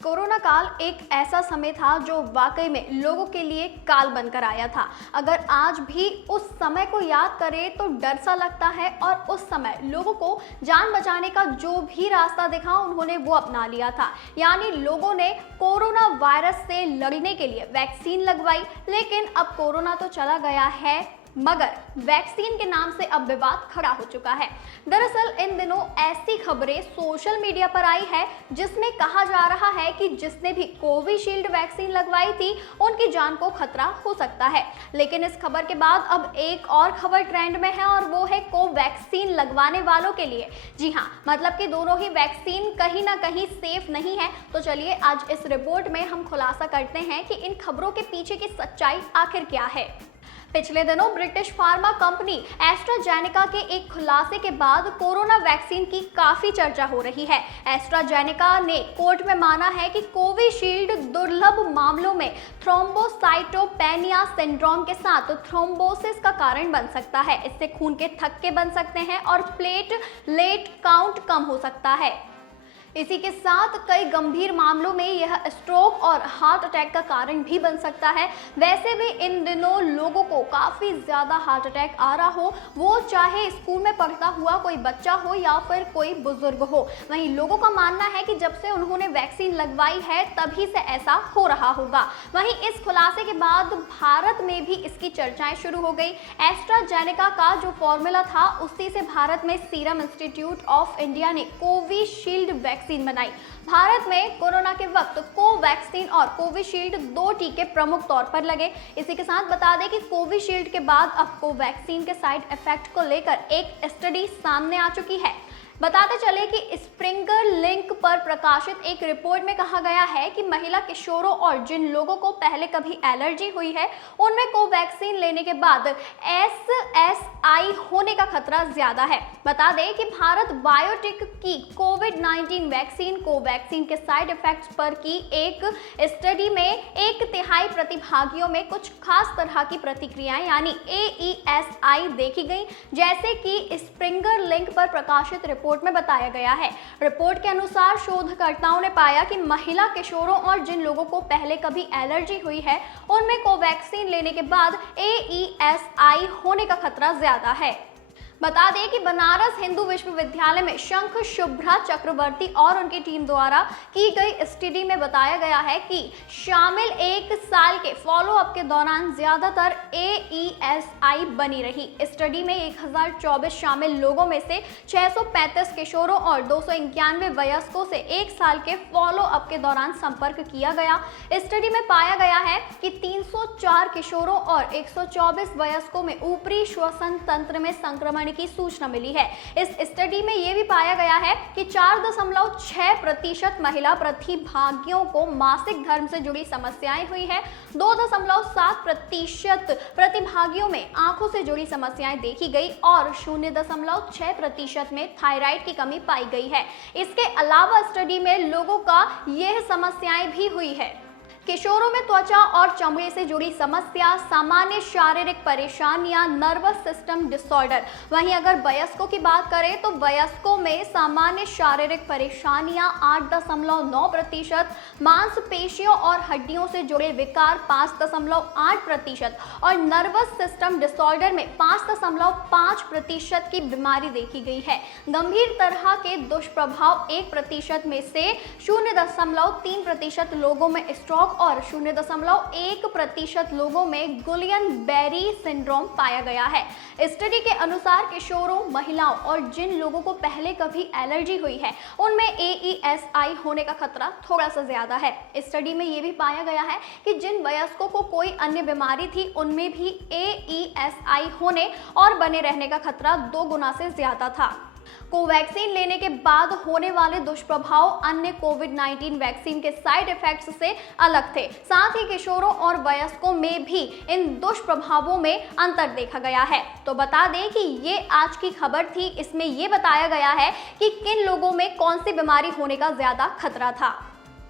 Corona काल एक ऐसा समय था जो वाकई में लोगों के लिए काल बनकर आया था। अगर आज भी उस समय को याद करें तो डर सा लगता है और उस समय लोगों को जान बचाने का जो भी रास्ता दिखा उन्होंने वो अपना लिया था। यानी लोगों ने कोरोना वायरस से लड़ने के लिए वैक्सीन लगवाई। लेकिन अब कोरोना तो चला गया है, मगर वैक्सीन के नाम से अब विवाद खड़ा हो चुका है। दरअसल इन दिनों ऐसी खबरें सोशल मीडिया पर आई है जिसमें कहा जा रहा है कि जिसने भी कोविशील्ड वैक्सीन लगवाई थी उनकी जान को खतरा हो सकता है। लेकिन इस खबर के बाद अब एक और खबर ट्रेंड में है और वो है कोवैक्सीन लगवाने वालों के लिए। जी हाँ, मतलब कि दोनों ही वैक्सीन कहीं ना कहीं सेफ नहीं है। तो चलिए आज इस रिपोर्ट में हम खुलासा करते हैं कि इन खबरों के पीछे की सच्चाई आखिर क्या है। पिछले दिनों ब्रिटिश फार्मा कंपनी एस्ट्राजेनेका के एक खुलासे के बाद कोरोना वैक्सीन की काफी चर्चा हो रही है। एस्ट्राजेनेका ने कोर्ट में माना है कि कोविशील्ड दुर्लभ मामलों में थ्रोम्बोसाइटोपेनिया सिंड्रोम के साथ थ्रोम्बोसिस का कारण बन सकता है। इससे खून के थक्के बन सकते हैं और प्लेटलेट काउंट कम हो सकता है। इसी के साथ कई गंभीर मामलों में यह स्ट्रोक और हार्ट अटैक का कारण भी बन सकता है। वैसे भी इन दिनों लोगों को काफ़ी ज़्यादा हार्ट अटैक आ रहा हो, वो चाहे स्कूल में पढ़ता हुआ कोई बच्चा हो या फिर कोई बुजुर्ग हो। वहीं लोगों का मानना है कि जब से उन्होंने वैक्सीन लगवाई है तभी से ऐसा हो रहा होगा। वहीं इस खुलासे के बाद भारत में भी इसकी चर्चाएं शुरू हो गई। एस्ट्राजेनेका का जो फॉर्मूला था उसी से भारत में सीरम इंस्टीट्यूट ऑफ इंडिया ने कोविशील्ड वैक्सीन बनाई। भारत में कोरोना के वक्त कोवैक्सीन और कोविशील्ड दो टीके प्रमुख तौर पर लगे। इसी के साथ बता दें कि कोविशील्ड के बाद अब कोवैक्सीन के साइड इफेक्ट को लेकर एक स्टडी सामने आ चुकी है। बताते चले कि स्प्रिंगर लिंक पर प्रकाशित एक रिपोर्ट में कहा गया है कि महिला किशोरों और जिन लोगों को पहले कभी एलर्जी हुई है उनमें कोवैक्सीन लेने के बाद एसएसआई होने का खतरा ज्यादा है। बता दें कि भारत बायोटेक की कोविड-19 वैक्सीन कोवैक्सीन के साइड इफेक्ट्स पर की एक स्टडी में 1/3 प्रतिभागियों में कुछ खास तरह की प्रतिक्रियाएं यानी एईएसआई देखी गई, जैसे कि स्प्रिंगर लिंक पर प्रकाशित रिपोर्ट में बताया गया है। रिपोर्ट के अनुसार शोधकर्ताओं ने पाया कि महिला किशोरों और जिन लोगों को पहले कभी एलर्जी हुई है उनमें कोवैक्सीन लेने के बाद एईएसआई होने का खतरा ज्यादा है। बता दें कि बनारस हिंदू विश्वविद्यालय में शंख शुभ्रा चक्रवर्ती और उनकी टीम द्वारा की गई स्टडी में बताया गया है कि शामिल 1 साल के फॉलोअप के दौरान ज्यादातर एईएसआई बनी रही। स्टडी में 1024 शामिल लोगों में से 635 किशोरों और 291 वयस्कों से 1 साल के फॉलोअप के दौरान संपर्क किया गया। स्टडी में पाया गया है कि 304 किशोरों और 124 वयस्कों में ऊपरी श्वसन तंत्र में संक्रमण की सूचना मिली है। इस स्टडी में यह भी पाया गया है कि 4.6% महिला प्रतिभागियों को मासिक धर्म से जुड़ी समस्याएं हुई है। 2.7% प्रतिभागियों में आंखों से जुड़ी समस्याएं देखी गई और 0.6% में थायराइड की कमी पाई गई है। इसके अलावा स्टडी में लोगों का यह समस्याएं भी हुई है। किशोरों में त्वचा और चमड़े से जुड़ी समस्या, सामान्य शारीरिक परेशानियां, नर्वस सिस्टम डिसऑर्डर। वहीं अगर वयस्कों की बात करें तो वयस्कों में सामान्य शारीरिक परेशानियां 8.9%, मांसपेशियों और हड्डियों से जुड़े विकार 5.8% और नर्वस सिस्टम डिसऑर्डर में 5.5% की बीमारी देखी गई है। गंभीर तरह के दुष्प्रभाव 1% में से 0.3% लोगों में स्ट्रोक और 0.1% लोगों में गुलियन-बेरी सिंड्रोम पाया गया है। स्टडी के अनुसार किशोरों, महिलाओं और जिन लोगों को पहले कभी एलर्जी हुई है उनमें एईएसआई होने का खतरा थोड़ा सा ज्यादा है। स्टडी में यह भी पाया गया है कि जिन वयस्कों को कोई अन्य बीमारी थी उनमें भी एईएसआई होने और बने रहने का खतरा 2 गुना से ज्यादा था। कोवैक्सीन लेने के बाद होने वाले दुष्प्रभाव अन्य कोविड-19 वैक्सीन के साइड इफेक्ट्स से अलग थे। साथ ही किशोरों और वयस्कों में भी इन दुष्प्रभावों में अंतर देखा गया है। तो बता दें कि ये आज की खबर थी। इसमें ये बताया गया है कि किन लोगों में कौन सी बीमारी होने का ज्यादा खतरा था।